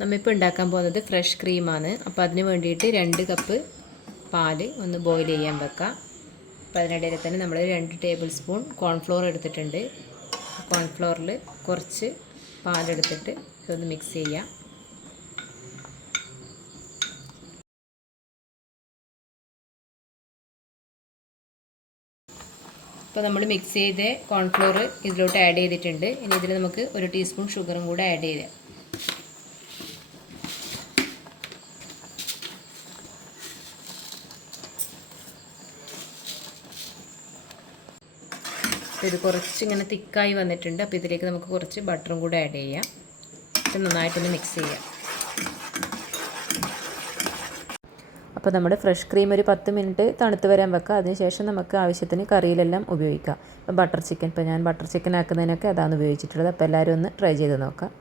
നമ്മളിപ്പോൾ ഉണ്ടാക്കാൻ പോകുന്നത് ഫ്രഷ് ക്രീമാണ്. അപ്പോൾ അതിന് വേണ്ടിയിട്ട് 2 കപ്പ് പാല് ഒന്ന് ബോയിൽ ചെയ്യാൻ വെക്കാം. അപ്പോൾ അതിനിടയിൽ തന്നെ നമ്മൾ 2 ടേബിൾ സ്പൂൺ കോൺഫ്ലോർ എടുത്തിട്ടുണ്ട്. കോൺഫ്ലോറിൽ കുറച്ച് പാലെടുത്തിട്ട് ഇതൊന്ന് മിക്സ് ചെയ്യാം. ഇപ്പോൾ നമ്മൾ മിക്സ് ചെയ്ത കോൺഫ്ലോർ ഇതിലോട്ട് ആഡ് ചെയ്തിട്ടുണ്ട്. ഇനി ഇതിൽ നമുക്ക് 1 ടീസ്പൂൺ ഷുഗറും കൂടെ ആഡ് ചെയ്യാം. ഇത് കുറച്ച് ഇങ്ങനെ തിക്കായി വന്നിട്ടുണ്ട്. അപ്പോൾ ഇതിലേക്ക് നമുക്ക് കുറച്ച് ബട്ടറും കൂടെ ആഡ് ചെയ്യാം. ഇത് നന്നായിട്ടൊന്ന് മിക്സ് ചെയ്യാം. അപ്പോൾ നമ്മുടെ ഫ്രഷ് ക്രീം ഒരു 10 മിനിറ്റ് തണുത്ത് വരാൻ വെക്കുക. അതിനുശേഷം നമുക്ക് ആവശ്യത്തിന് കറിയിലെല്ലാം ഉപയോഗിക്കാം. ഇപ്പോൾ ബട്ടർ ചിക്കൻ, ഇപ്പോൾ ഞാൻ ബട്ടർ ചിക്കൻ ആക്കുന്നതിനൊക്കെ അതാണ് ഉപയോഗിച്ചിട്ടുള്ളത്. അപ്പോൾ എല്ലാവരും ഒന്ന് ട്രൈ ചെയ്ത് നോക്കാം.